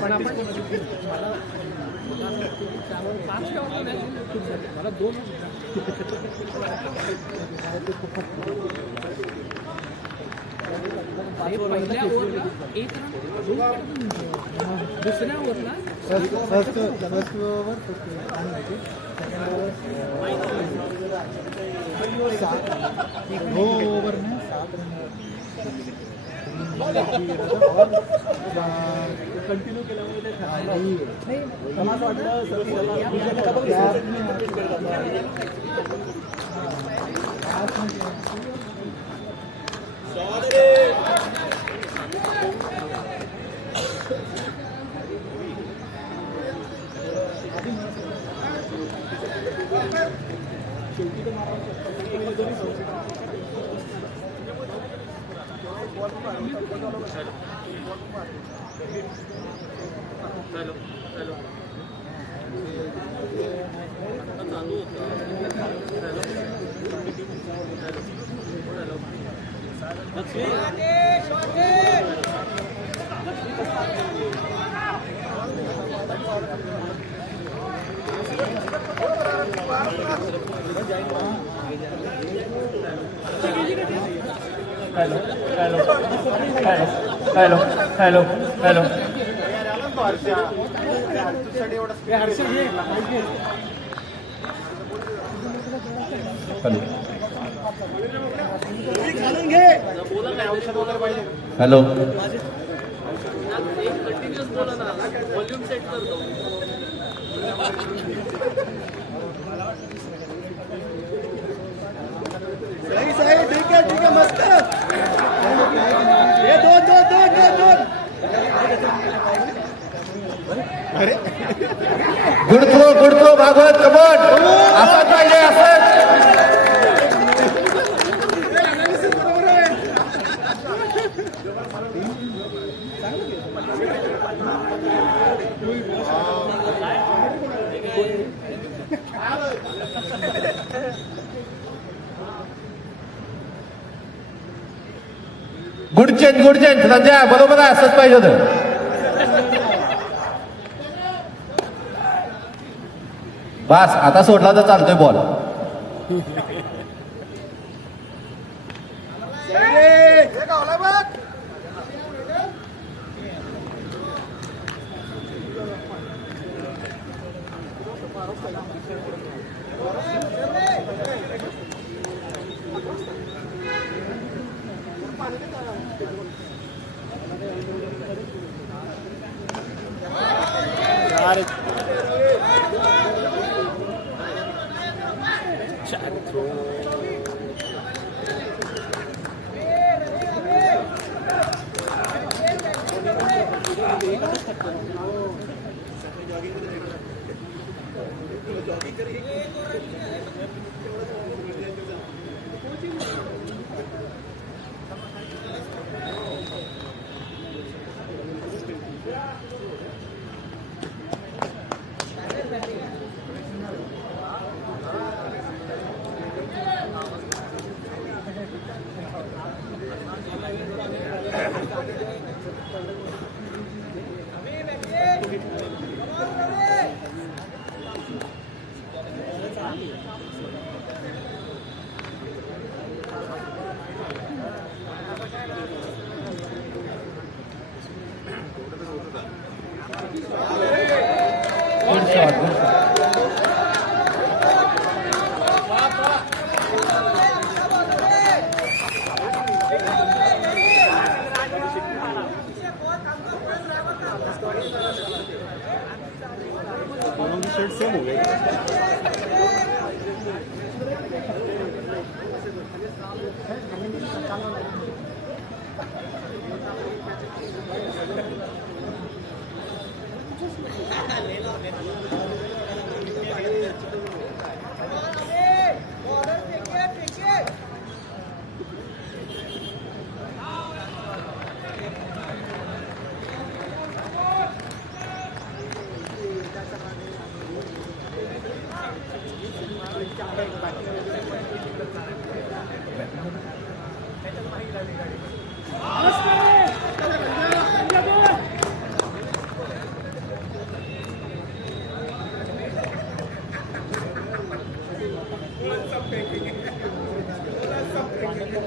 पण आपण मला 2 पहिल्या ओव्हरला 1 रन दुसऱ्या ओव्हरला फर्स्ट ओव्हर दो ओव्हर में 7 रन कंटिन्यू केल्यामुळे मला हॅलो ठीक आहे मस्त हे दोन गुड थ्रो भागवत कबड असं पाहिजे असंच गुड चेंज संजय बरोबर आहे असंच पाहिजे होतं बस आता सोडला तर चालतोय ball hello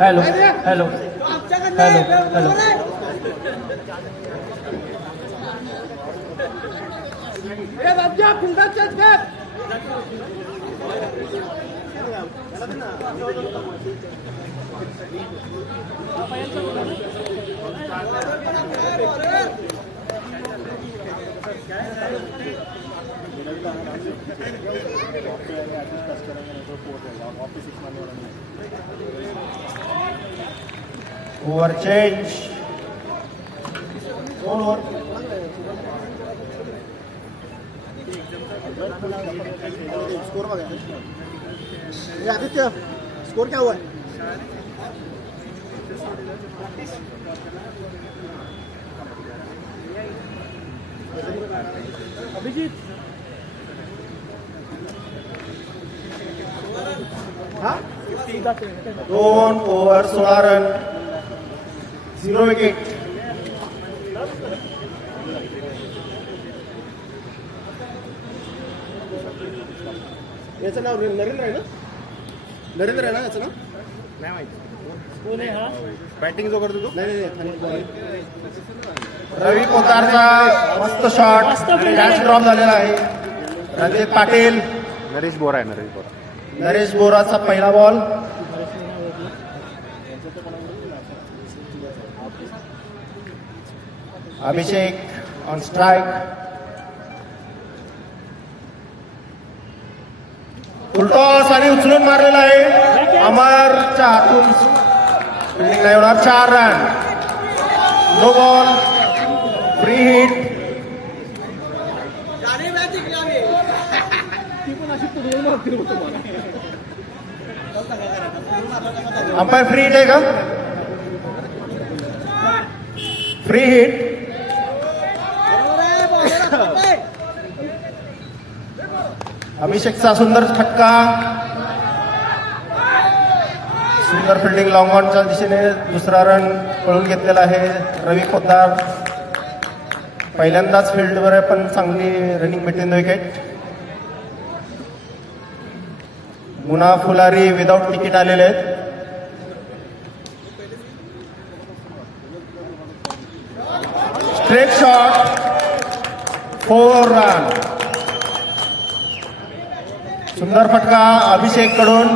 hello hello hello over change over score बघा ये आदित्य स्कोर क्या हुआ है अभिजीत हाँ 2 ओव्हर 16 रन 0 विकेट याचं नाव नरेंद्र आहे ना नरेंद्र आहे ना याचं नाव नाही माहिती कोण आहे हा बॅटिंग जो करतो तो नाही रवी पोतारचा मस्त शॉट कॅच ड्रॉप झालेला आहे. रणजित पाटील नरेश बोरा आहे नरेश बोरा. नरेश बोराचा पहिला ball Abhishek on strike full toss आणि उचलून मारलेला आहे. अमरच्या हातून फिल्डिंग नाही होणार. 4 run no ball free hit. Umpire free hit आहे का फ्री हिट अभिषेकचा सुंदर फटका सुंदर फिल्डिंग लॉंग ऑनच्या दिशेने दुसरा रन पळून घेतलेला आहे. रवी पोद्दार पहिल्यांदाच फील्डवर आहे पण चांगली running between the wicket. Muna Phulari without ticket आलेले आहेत. स्ट्रेट शॉट 4 रन सुंदर फटका अभिषेक कडून.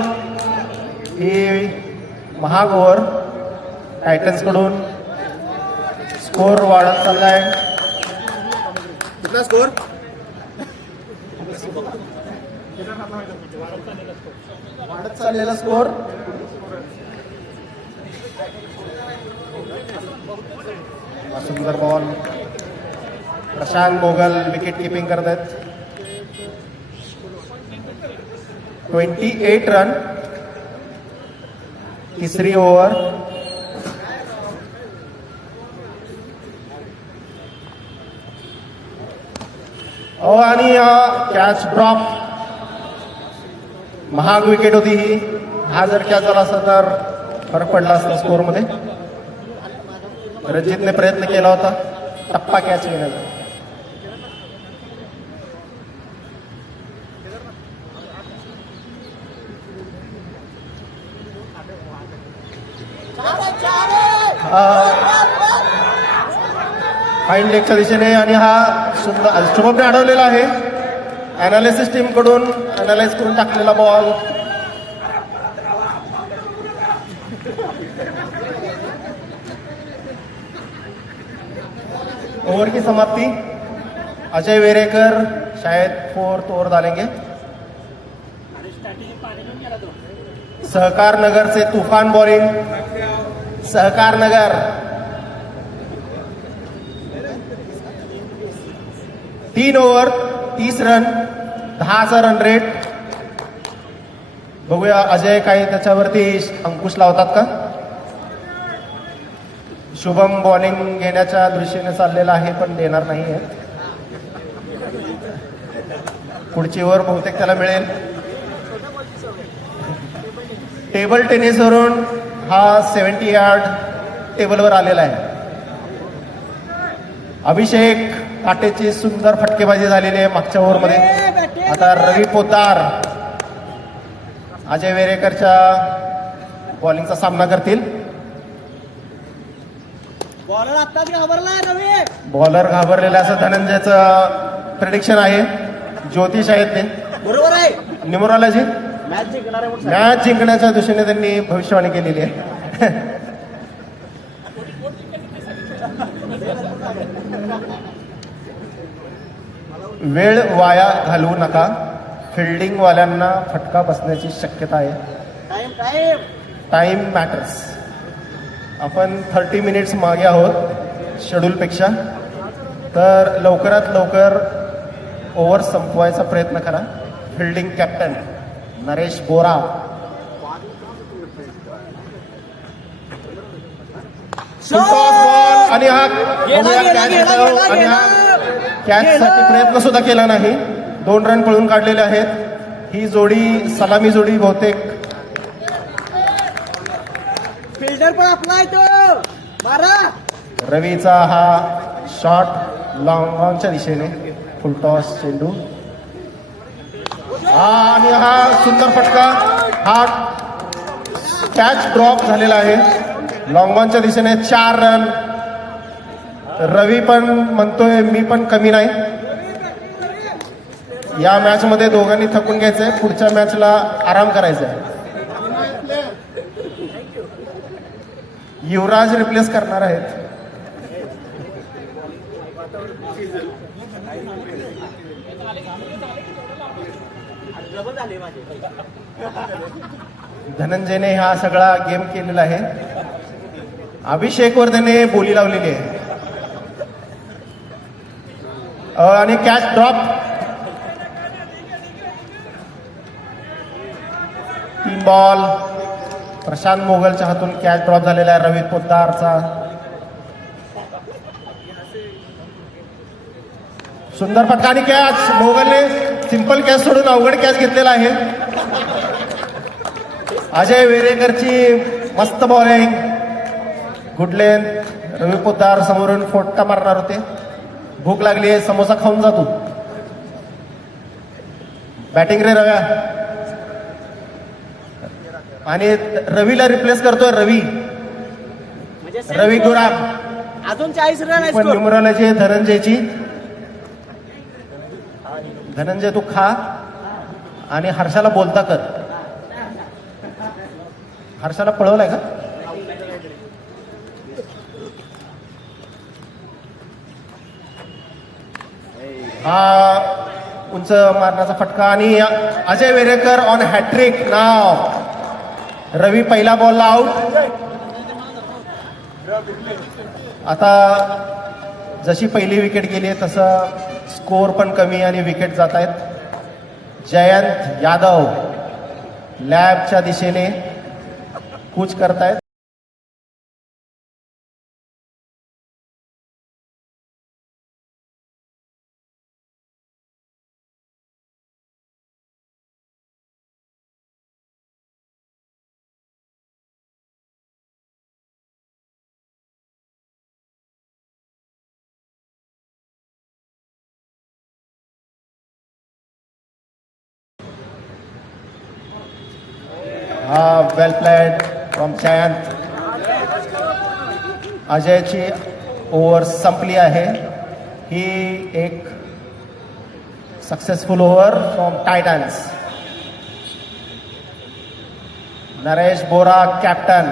ही महाग ओव्हर टायटन्स कडून. स्कोर वाढत चाललाय. कितना स्कोर वाढत चाललेला स्कोर. सुंदर ball Prashant Mogal wicket keeping करत आहेत. 28 रन तिसरी ओव्हर. आणि कॅच ड्रॉप महाग विकेट होती ही. हा जर कॅच झाला असता तर फरक पडला असता स्कोअरमध्ये. रणजितने प्रयत्न केला होता टप्पा कॅच घेण्याचा. फाईन लेगच्या दिशेने आणि हा सुंदर शुभमने अडवलेला आहे. अनालिसिस टीम कडून अनालाइज करून टाकलेला बॉल. ओवर की समाप्ति. अजय वेरेकर शायद 4th ओवर डालेंगे. सहकार नगरचे तुफान bowling. Sahakar Nagar 3 over 30 run, 10चा रन रेट. बघूया अजय काही त्याच्यावरती अंकुश लावतात का. शुभम बॉलिंग घेण्याच्या दृष्टीने चाललेला आहे पण देणार नाही आहे. पुढची ओव्हर बहुतेक त्याला मिळेल. टेबल टेनिसवरून हा 70 यार्ड टेबलवर आलेला आहे. अभिषेक काटेची सुंदर फटकेबाजी झालेली आहे मागच्या ओव्हरमध्ये. आता रवी पोतार अजय वेरेकरच्या बॉलिंगचा सामना करतील. बॉलर आत्ताच घाबरलाय रवी. बॉलर घाबरलेला असं धनंजयचं प्रेडिक्शन आहे. ज्योतिष आहेत ते बरोबर आहे. न्यूमरॉलॉजी मॅच जिंकणार आहे. मॅच जिंकण्याच्या दृष्टीने त्यांनी भविष्यवाणी केलेली आहे. वेळ वाया घालवू नका. फिल्डिंगवाल्यांना फटका बसण्याची शक्यता आहे. Time time time matters. आपण 30 मिनिट्स मागे आहोत शेड्यूलपेक्षा. तर लवकरात लवकर ओव्हर संपवायचा प्रयत्न करा. फिल्डिंग कॅप्टन नरेश बोरा. बॉल आणि हा आणि हा कॅचसाठी प्रयत्न सुद्धा केला नाही. 2 रन पळून काढलेले आहेत. ही जोडी सलामी जोडी बहुतेक. फिल्डर पण आपला तो मारा. रवीचा हा शॉट लॉंग ऑनच्या दिशेने फुलटॉस चेंडू. आणि हा सुंदर फटका. हा कॅच ड्रॉप झालेला आहे लॉंग ऑनच्या दिशेने. 4 रन. रवी पण म्हणतोय मी पण कमी नाही. या मॅच मध्ये दोघांनी थकून घ्यायचंय. पुढच्या मॅचला आराम करायचा आहे. युवराज रिप्लेस करणार आहेत. धनंजयने हा सगळा गेम केलेला आहे. अभिषेकवर त्याने बोली लावलेली आहे. आणि कॅच ड्रॉप. 3 बॉल. प्रशांत मोगलच्या हातून कॅच ड्रॉप झालेला आहे रवी पोद्दारचा. सुंदर फटका आणि कॅच. मोगलने सिंपल कॅच सोडून अवघड कॅच घेतलेला आहे. अजय वेरेकरची मस्त bowling. Good length. Ravi Poddar समोरून फोटका मारणार होते. भूक लागली आहे समोसा खाऊन जातो. बॅटिंग रे रव्या. आणि रवीला रिप्लेस करतोय रवी. रवी गुराम. अजून 40 रन पण न्यूमरॉलॉजी धनंजयची. धनंजय तू खा आणि हर्षाला बोलता कर. हर्षाला पळवलाय का. हा उंच मारण्याचा फटका. आणि अजय वेरेकर ऑन हॅट्रिक नाव. रवी पहिला बॉलला आउट. आता जशी पहिली विकेट गेली आहे तसं स्कोर पण कमी आणि विकेट जात आहेत. जयंत यादव लॅबच्या दिशेने कूच करतायत. हा वेल प्लेड फ्रॉम जयंत. अजयची ओव्हर संपली आहे. ही एक successful over from Titans. Naresh Bora captain.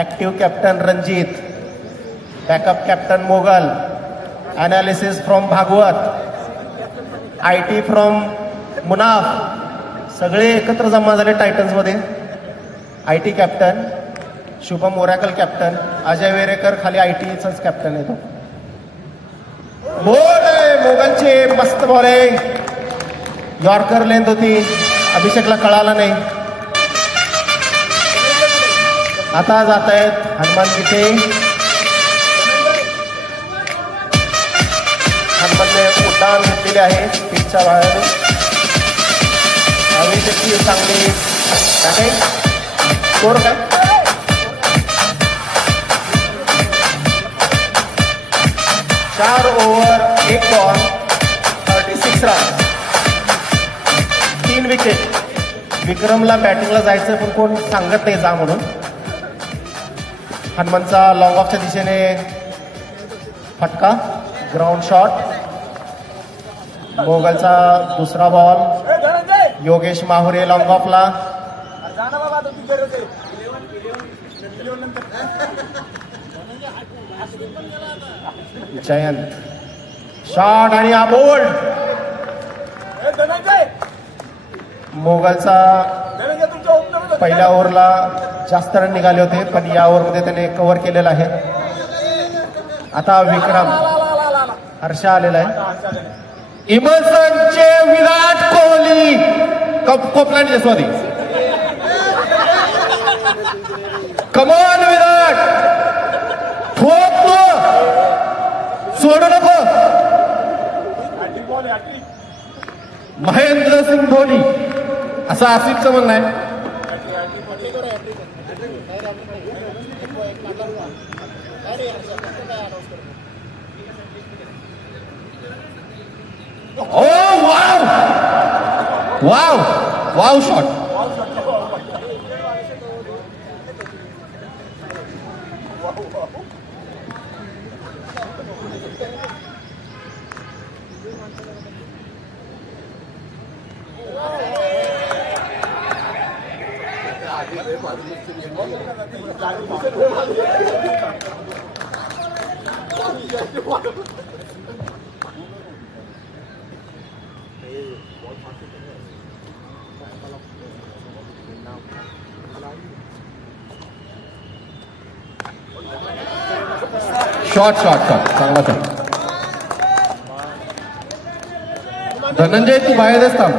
Active captain Ranjit. Backup captain Mogal. Analysis from Bhagwat. IT from Munaf. सगळे एकत्र जमा झाले टायटन्स मध्ये. IT captain, Shubham Oracle captain, Ajay Verekar खाली ITचाच कॅप्टन आहे तो. बोल मोगलचे मस्त बॉलिंग, यॉर्कर लेंथ होती, अभिषेकला कळाला नाही. आता जात आहेत हनुमान गीते. हनुमानने उड्डाण घेतलेले आहे पिचच्या बाहेर. अभिषेकची चांगली बॅटिंग. स्कोर काय? चार ओव्हर 1 बॉल 36 रन, 3 विकेट. विक्रमला बॅटिंगला जायचं पण कोण सांगत नाही जा म्हणून. हनुमानचा लॉंग ऑफच्या दिशेने फटका, ग्राउंड शॉट. मोगलचा दुसरा बॉल, योगेश माहुरे लॉंग ऑफला. जयंत शॉट आणि हा बोल्ड. मोगलचा पहिल्या ओव्हरला जास्त रन निघाले होते पण या ओव्हरमध्ये त्याने कव्हर केलेला आहे. आता विक्रम, हर्षा आलेला आहे. इमर्सनचे विराट कोहली कोपलांड जसवादी. कमॉन विराट, ठोक तो, सोडू नको. महेंद्र सिंग धोनी असं आसिफचं म्हणणं आहे. Oh wow wow wow shot. Shot shot shot चांगला शॉट. धनंजय तू बाहेरच थांब.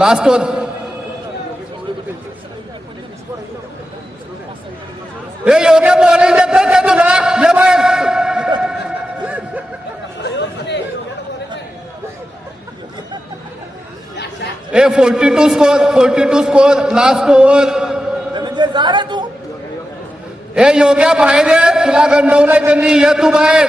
Last over. हे योग्य बॉलिंग देतात का तुला? ये बाहेर. ए 42 स्कोर लास्ट ओव्हर. ए योग्या बाहेर ये, तुला गंडवलाय त्यांनी, ये तू बाहेर.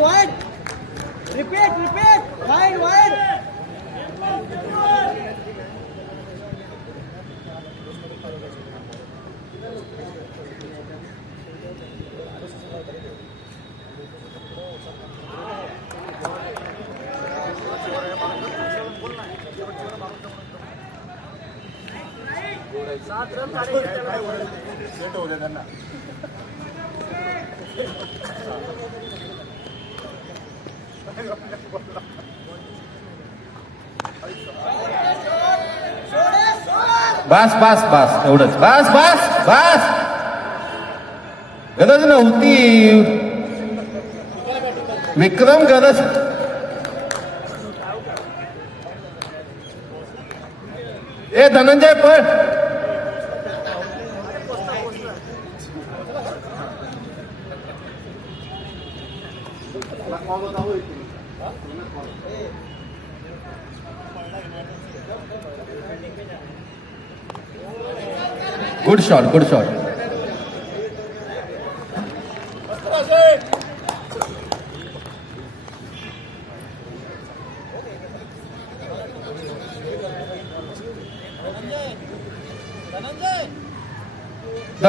वाईड. Repeat wide. बस एवढंच. बस गरज नव्हती विक्रम, गरज. ए धनंजय पळ. Good shot.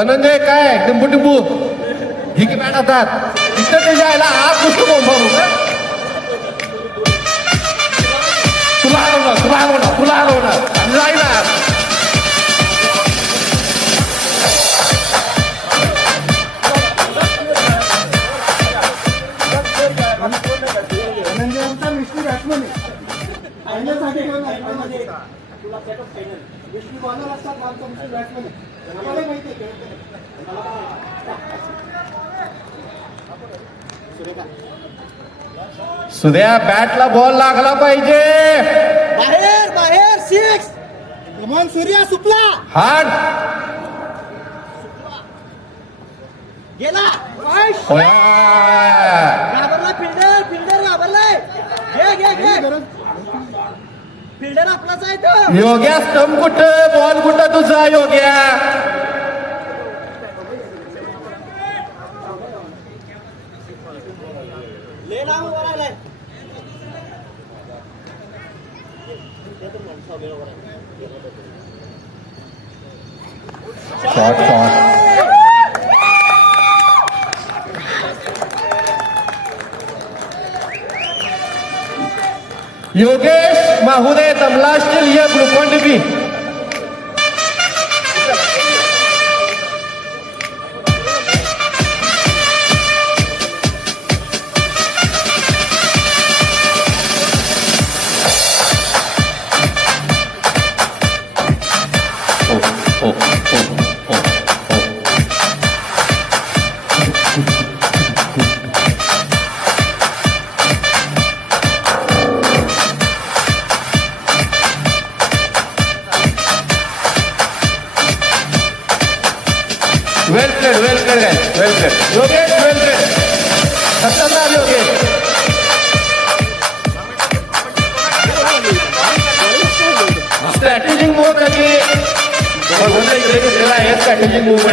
धनंजय काय टिंबू टिंबू ही की बॅट हातात इथं ते जायला आज नुसतं बोंबारू का तुला हरवणार जाईना धनंजय आमचा विष्णू बॅट्समन आहे फायनलसाठी घेऊन फायनलमध्ये तुला सेटअप फायनल विष्णू बॉलर असतात आमचा विष्णू बॅट्समन आहे आम्हाला माहिती आहे सुद्या बॅटला बॉल लागला पाहिजे बाहेर बाहेर सिक्स कमॉन सूर्या सुपला हार्ड गेला घाबरला फिल्डर फिल्डर घाबरलाय घे घे घे फिल्डर आपलाच आहे तो योग्या स्टंप कुठं बॉल कुठं तुझा योग्या ले नाम उभा राहिलाय शॉट योगेश माहुदे दमला स्टील या ग्लुकॉन डी वेल प्लेड योगेश वेल प्लेड खतरनाक योगेश स्ट्रॅटेजिक मूव त्याची स्ट्रॅटेजिक मूव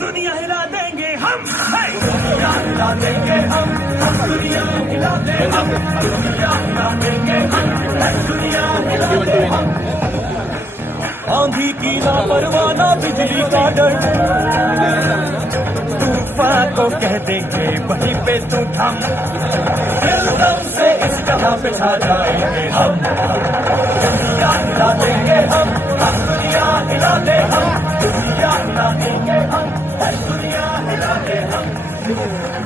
दुनिया हिला देंगे हम दुनिया हिला देंगे हम दुनिया हिला देंगे हम दुनिया हिला देंगे हम दुनिया हिला देंगे हम आंधी की ना परवाना बिजली का डर तूफान को कह देंगे वहीं पे तू थम एकदम से इस जगह पे छा जाएंगे हम दुनिया हिला देंगे हम दुनिया हिला दे हम दुनिया हिला देंगे हम दुनिया हिला दे हम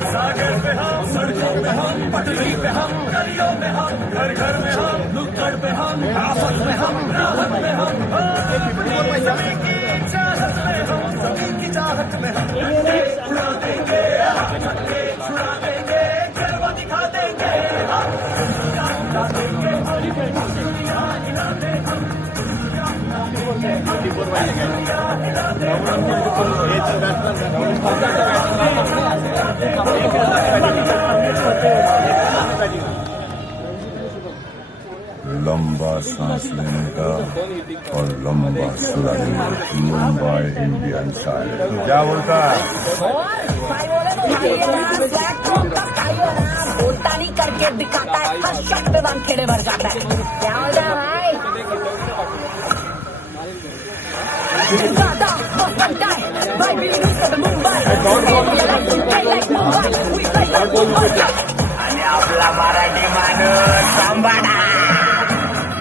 सागर पे हम सड़कों पे हम पटरी पे हम गलियों में हम घर घर में हम नुक्कड़ पे हम आफत में हम राहत में हम सभी की चाहत में हम सभी की चाहत में हम उड़ा देंगे छुड़ा देंगे जलवा दिखा देंगे हम दुनिया हिला देंगे दुनिया हिला दे हम दुनिया हिला देंगे दुनिया हिला दे लंबा सांस लेने का और लंबा सुराने मुंबई इंडियंस आए तो क्या बोलता है बोलता नहीं करके दिखाता है हर शर्ट पे वानखेड़े भर जाता है क्या हो रहा है भाई आपला मराठी माणूस सांभाळा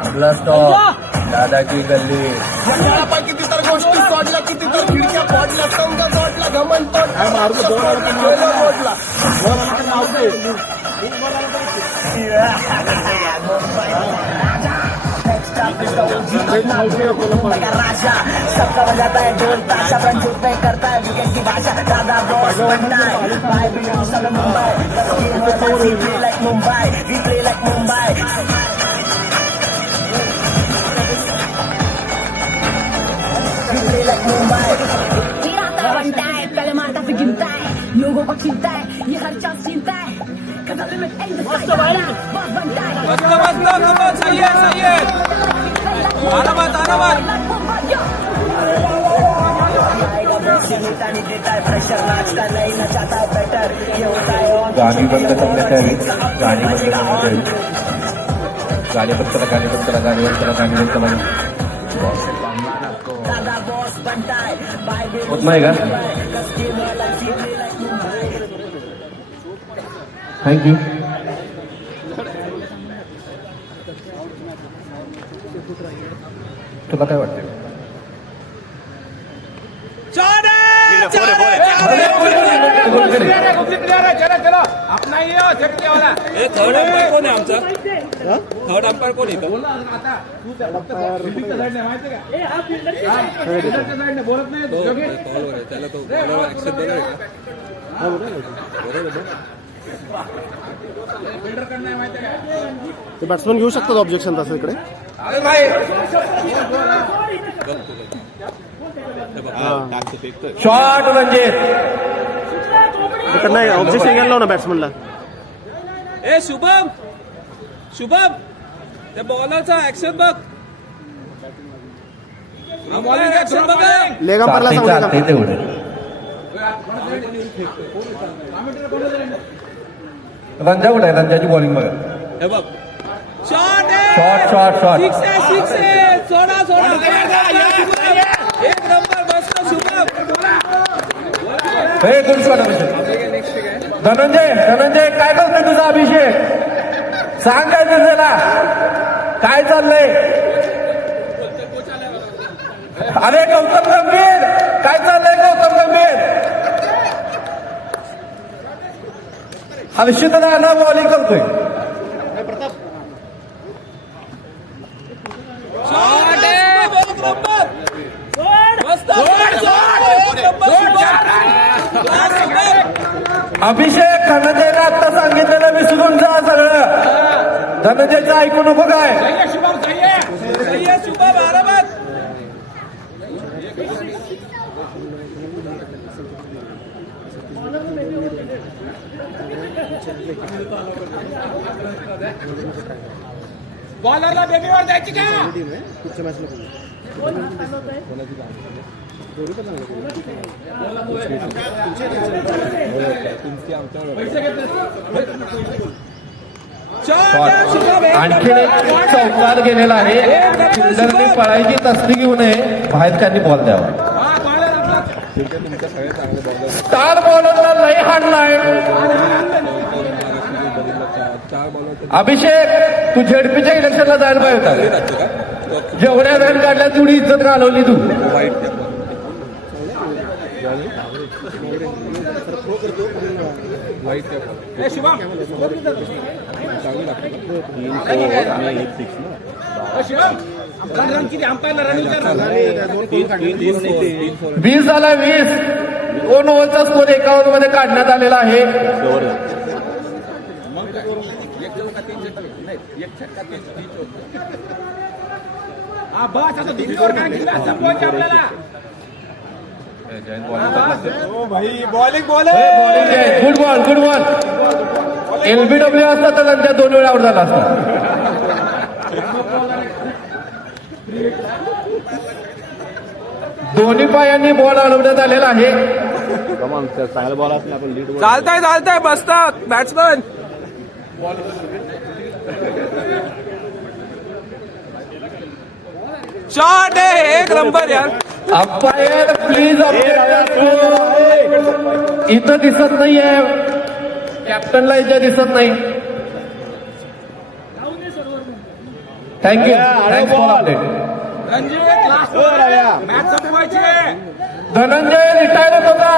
आपला स्टॉप दादा की गल्ली किती तर गोष्टी सोडल्या, किती तर खिडक्या फोडल्या, संघ जोडला, घमंड राजा सबका बजाता है ढोल ताशा, रन छूट नहीं करता है विकेट की भाषा, दादा बॉस बनता है बाय बिलोंग सब Mumbai, we play like Mumbai, we play like Mumbai. We play like Mumbai. गिराता बनता है, पहले मारता फिर गिनता है, लोगों को छीनता है, ये हर चांस छीनता है, cause the limit ain't the sky, boss बनता है. सही है आरामात प्रेशर नाचता नहीं नचाता है बेटर, ये होता है गाणी बंद करण्यात यावी, गाणी बंद करण्यात यावी, गाणी बंद करा, गाणी बंद करा, गाणी बंद करा, गाणी बंद करा. दादा बॉस बनता है बाय होत नाही का? थँक्यू. तुला काय वाटतं? थर्ड अंपायर कोण आहे आमचा? थर्ड अंपायर कोण आहे? त्याला तो ऍक्सेप्ट बरोबर ते बॅट्समन घेऊ शकतात ऑब्जेक्शन तसं इकडे. शॉट म्हणजे नाही ऑब्जेक्शन घ्यायला लाव ना बॅट्समनला. ए शुभम त्या बॉलरचा ऍक्शन बघ. बॉलिंग ऍक्शन बघा. लेग अंपायरला सांगू चालते तेवढं. रंजा कुठे आहे? रंजाची बॉलिंग बघा. हे बघ शॉट शॉट सिक्स आहे सोडा एक नंबर मस्त शुभम. हे गुड शॉट अभिषेक. धनंजय काय करतोय तुझा अभिषेक? सांग काय तुझ्याला काय चाललंय? अरे गौतम गंभीर काय चाललंय? गौतम गंभीर हर्षित राणा बॉलिंग करतोय. शॉट एक नंबर मस्त अभिषेक धनंजयला आता सांगितलेलं विसरून जा सगळं. धनंजयचं ऐकू नको काय? सही है शुभम आरामात. बॉलरला बेबीवर द्यायची का? पुढच्या मॅचला आणखी एक चौकार गेलेला आहे. फिल्डरने पळायची तसदी घेऊ नये, बाहेरच्यांनी बॉल द्यावा. स्टार बॉलरला लय हाणलाय. अभिषेक तू झेडपीच्या इलेक्शनला जायला पाहिजे होता. जेवढ्या रन काढल्या तेवढी इज्जत घालवली तू. वीस झाला 20. 2 ओव्हरचा स्कोर 1 ओव्हर मध्ये काढण्यात आलेला आहे. Good ball. LBW असता तर त्यांच्या 2 वेळा आउट झाला असता. दोन्ही पायांनी बॉल अडवण्यात आलेला आहे. चालताय बसतात बॅट्समन. शॉट आहे एक नंबर यार. अंपायर प्लीज इथं दिसत नाहीये. कॅप्टनला इथे दिसत नाही. Thank you for update. Dhananjay retire होता,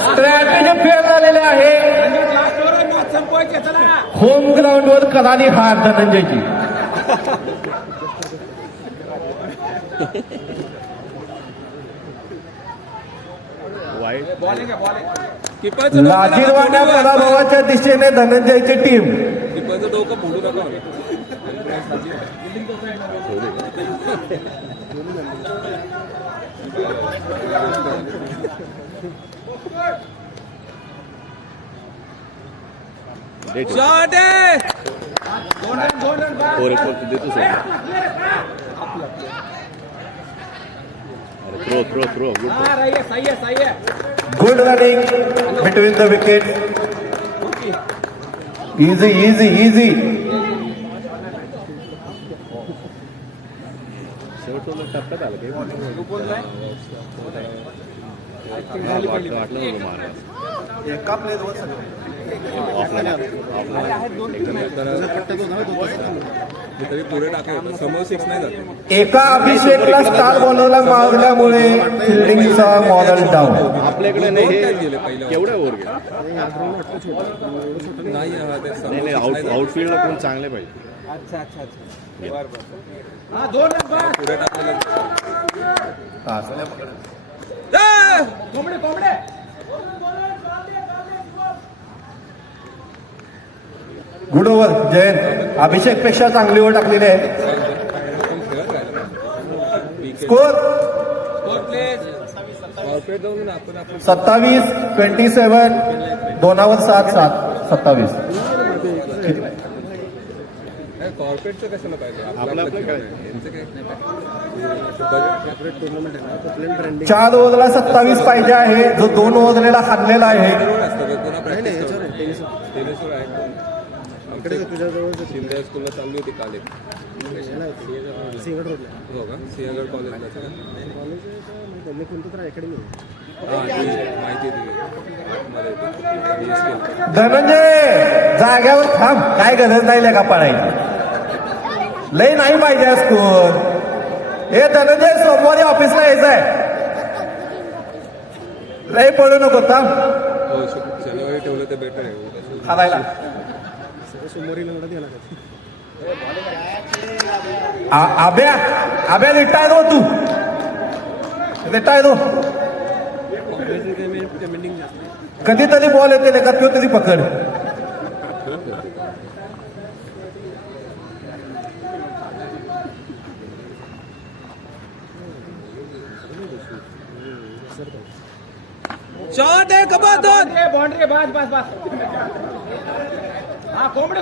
स्ट्रॅटेजी फेल झालेले आहे. होम ग्राउंडवर कलानी हार धनंजयची. किपरचं लाजीरवाण्या पराभवाच्या दिशेने धनंजयची टीम. किपरचं डोकं फोडू नका. शॉट आहे. Good running between the wicket. Easy easy easy. एका प्लेअरवर तरी पुढे टाकायचं समोर 6 नाही जात. एका अभिषेकला स्टार बॉलरला मारल्यामुळे फिल्डिंगचा मॉडेल डाऊन. आपल्याकडे काय गेले पहिल्या केवढ्या ओव्हर गेले नाही हा ते समोर नाही six नाही जात. आउटफील्डला कोण चांगले पाहिजे. पुढे टाकलेलं गुड ओव्हर जयंत. अभिषेक पेक्षा चांगली ओव्हर टाकलेली आहे. स्कोर कॉर्पोरेट जाऊन आपण आपण 27-27. 2/7 27. कॉर्पोरेटचं कशाला पाहिजे आपलं काय? यांचं काय बजेट टुर्नामेंट आहे ना. 4 ओव्हरला 27 पाहिजे आहे. जो 2 ओव्हरला हारलेला आहे. टेनिसवर आहे शिंदे हायस्कूलला चालली होती काल एक. हो का सिंहगड कॉलेजला माहिती धनंजय जाग्यावर थांब. काय गरज नाही लेखा पडायची. लय नाही पाहिजे स्कोर. हे धनंजय सोमवारी ऑफिसला यायचं आहे. लय पडू नको थांब. हो शनिवारी ठेवलं तर बेटर आहे. हारायला आब्या आब्या रिटायर हो तू. रिटायर हो. कधीतरी बॉल येते का तो तरी पकड. शॉट आहे कबा 2. बाउंड्री बस हा कोंबडे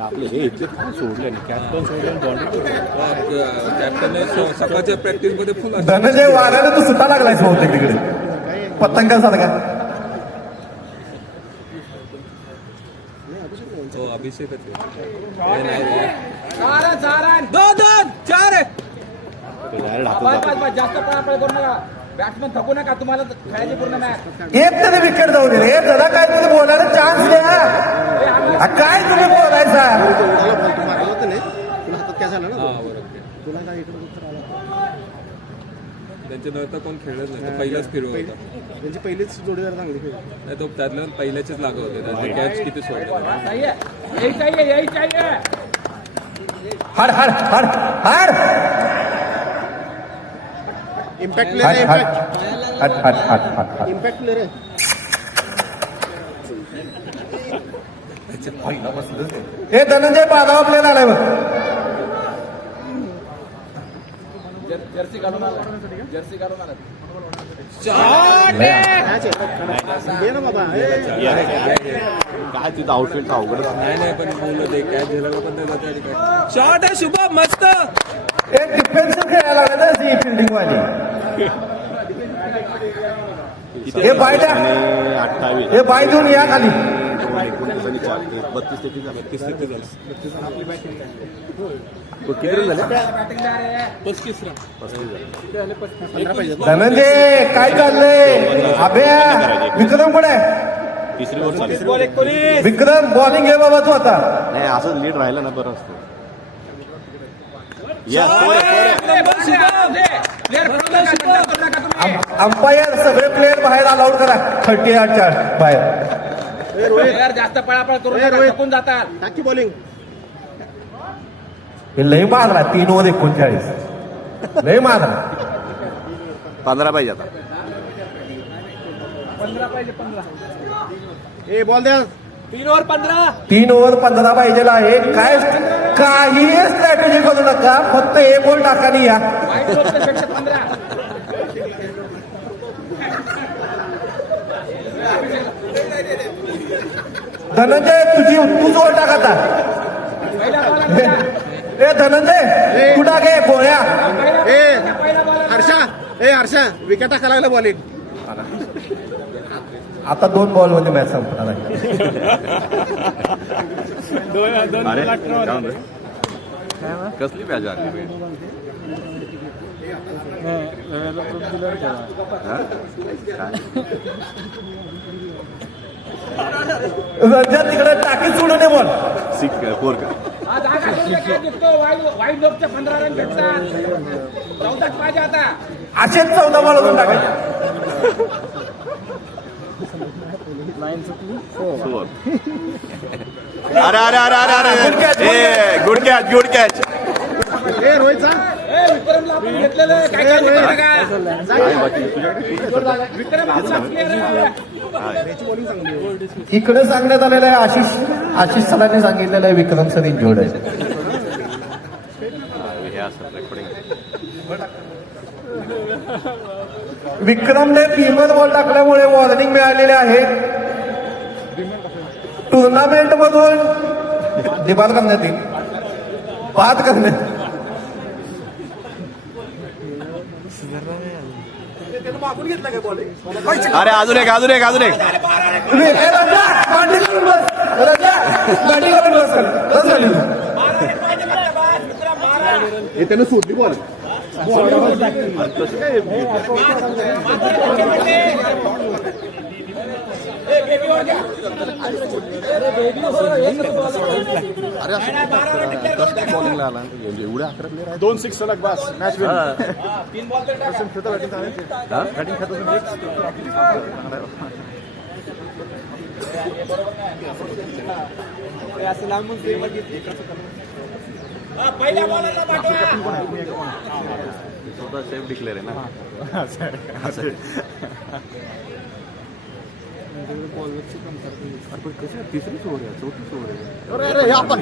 आपले हे इथले सोडले कॅप्टन सोडले. कॅप्टनने सकाळच्या प्रॅक्टिस मध्ये फुल धनंजय वाऱ्याने तू सुद्धा लागलायस बहुतेक तिकडे पतंगासारखा. हो अभिषेकच आहे. चारण 2-2 4 आहे. बस जास्त पळापळ करू नका. बॅट्समन थकू नका. तुम्हाला खेळायची पूर्ण मॅच. एक तरी विकेट जाऊ दे रे. जरा काय तुम्ही बोलायला चान्स द्या. काय तुम्ही बोलायचा. हा बरोबर त्यांच्या नंतर कोण खेळत नाही. तो पहिलाच फिरव होता. त्यांची पहिलीच जोडीदार चांगली. नाही तो त्यातल्या पहिल्याचेच लागत होते. त्यातले कॅच किती सोडले. सही है यही चाहिए. हाड हाड हाड हाड. इम्पॅक्ट हाड हाड हाड हाड हाड हाड. इम्पॅक्ट प्लेअर आहे. हे धनंजय बाजावा प्लेअर आलाय बघ. जर्सी घालून आला. ना बाबा काय तिथं आउटफील्ड अवघड. नाही पण बोललं ते कॅच झालेलं पण ते जाते आणि काय. शॉट आहे शुभम मस्त. एक डिफेन्सिव्ह खेळायला लागला ना ती फिल्डिंग वाली. हे बाय द्या. 28 हे बाय देऊन या खाली. 32 ते 30 धनंजय काय चाललंय. अभ्या विक्रम कुठे आहे. तिसरी ओव्हर चालू. विक्रम बॉलिंग घे बाबा तू आता. नाही असं लीड राहिलं ना बरं असतं. अंपायर सगळे प्लेयर बाहेर अलाउड करा 38च्या बाहेर. जास्त पळापळ करून थकून जातात. टाकी बॉलिंग हे लय मारला 3 ओव्हर 39 लय मारला. 15 पाहिजे आता. ए बॉल द्या 3 ओव्हर 15. 3 ओव्हर 15 पाहिजे आहे. काय काही स्ट्रॅटेजी करू नका, फक्त एक बॉल टाकानी या. वाईट पेक्षा 15. धनंजय तूच ओव्हर टाक आता. ए धनंजय तू टाक गोळ्या. हर्षा विकेट टाका लागला बॉलिंग. आता 2 बॉल मध्ये मॅच संपणार आहे. अरे जाऊन दे. कसली मॅच आली. रंजन तिकडे टाकी सोडू नये बॉल. 4 का. वाईट लोकच्या 15 रन भेटतात. 14 पाहिजे आता. असेच 14 बॉल अजून टाकायचे. अरे अरे अरे अरे अरे गुड कॅच गुड कॅच. ए रोहित जा विक्रमला आपण घेतलेलं काय काय विक्रम आपला player आहे. इकडे सांगण्यात आलेलं आहे आशिष सरांनी सांगितलेलं आहे विक्रम सर इंजोर्ड आहे. विक्रमने 3 बॉल टाकल्यामुळे वॉर्निंग मिळालेली आहे. टुर्नामेंट मधून दिबाल करण्यात येईल, बाद करण्यात. अरे अजून एक अजून एक अजून एक. त्यानं सोडली बॉल. बॉलिंगला आला एवढे 11 प्लेयर आहेत. 2 6 सलग बस मॅच विन. 3 बॉल तर बॅटिंग असं लांबून पहिल्या बॉलरला पाठवा. स्वतः सेफ डिक्लेअर आहे ना. तिसरीच ओव्हर आहे, चौथीच ओव्हर आहे. अरे आपण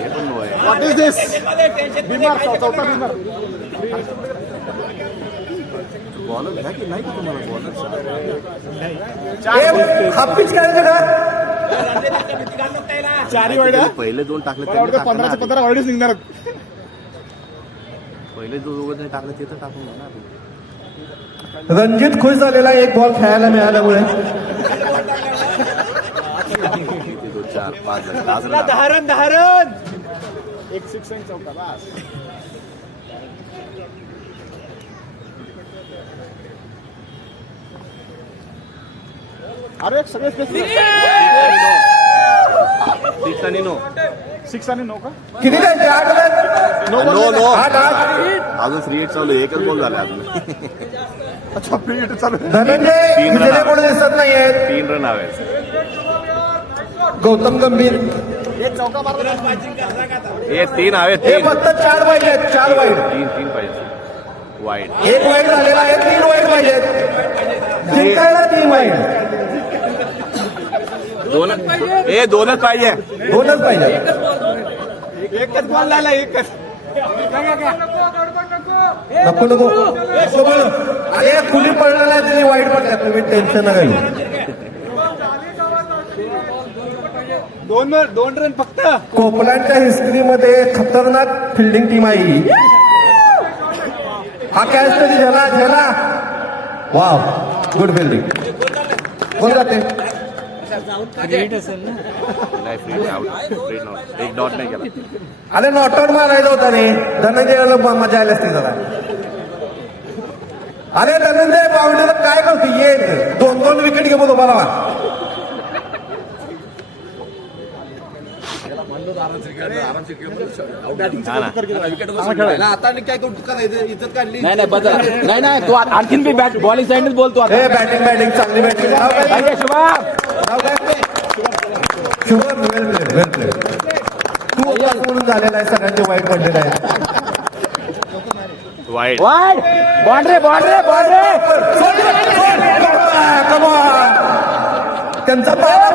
व्हॉट इज दिस. बिमार चौथा बिमार. बॉलर घ्या की नाही की तुम्हाला बॉलर. हाफ पिच करायचं का. चारी वाईड पहिले 2 टाकले 15 वाईडच निघणार. पहिले 2 ओव्हर नाही टाकले ते तर टाकून घ्या ना. रणजित खुश झालेला 1 बॉल खेळायला मिळाल्यामुळे. 2 4 5 10 रन. 1 6 आणि चौका बस. अरे सगळे 6 आणि 9. 6 आणि 9 का. किती त्यांचे 8 रन. नो नो 8 अजून 3 8 चालू. एकच बॉल झाले अजून. अच्छा प्री हिट चालू. धनंजय 3 रन विजय कोण दिसत नाहीये. 3 रन हवे. गौतम गंभीर एक चौका मारला. हे 3 हवे. हे 3 फक्त 4 वाईट आहेत. 4 वाईट. 3 पाहिजे. वाईड 1 वाईट झालेला आहे. 3 वाईट पाहिजेत. जिंकायला 3 वाईट. 2 हे 2च पाहिजे. 2च पाहिजे. एकच बॉल झाला. एकच नको नको अरे खुली पडणार नाही तरी वाईट पडल्या. तुम्ही टेन्शन नका घेऊ. 2 रन फक्त. कोकणांच्या हिस्ट्रीमध्ये खतरनाक फिल्डिंग टीम आहे ही. हा कॅच तरी झेला. Wow good fielding. कोण जाते. नाही फ्री आउट. Free not. एक डॉट नाही केला. अरे नॉट आउट मारायचा होता रे. धनंजयला मजा आली असती जरा. अरे धनंजय बाउंड्रीला काय करते. ये 2 विकेट घे उभा राहा. नाही नाही बदल नाही नाही तू आणखीन बी बॅट बॉलिंग साईडनेच बोलतो आता बॅटिंग चांगली बॅटिंग शुभम शुभम वेल प्ले तू म्हणून झालेला आहे सगळ्यांचे वाईट पडलेले आहे वाईट वाईड बॉन्ड्रे त्यांचा पाया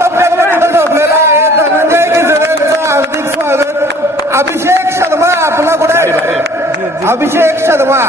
झोपलेला आहे धनंजय किसरेंचं हार्दिक स्वागत अभिषेक शर्मा आपला कुठे अभिषेक शर्मा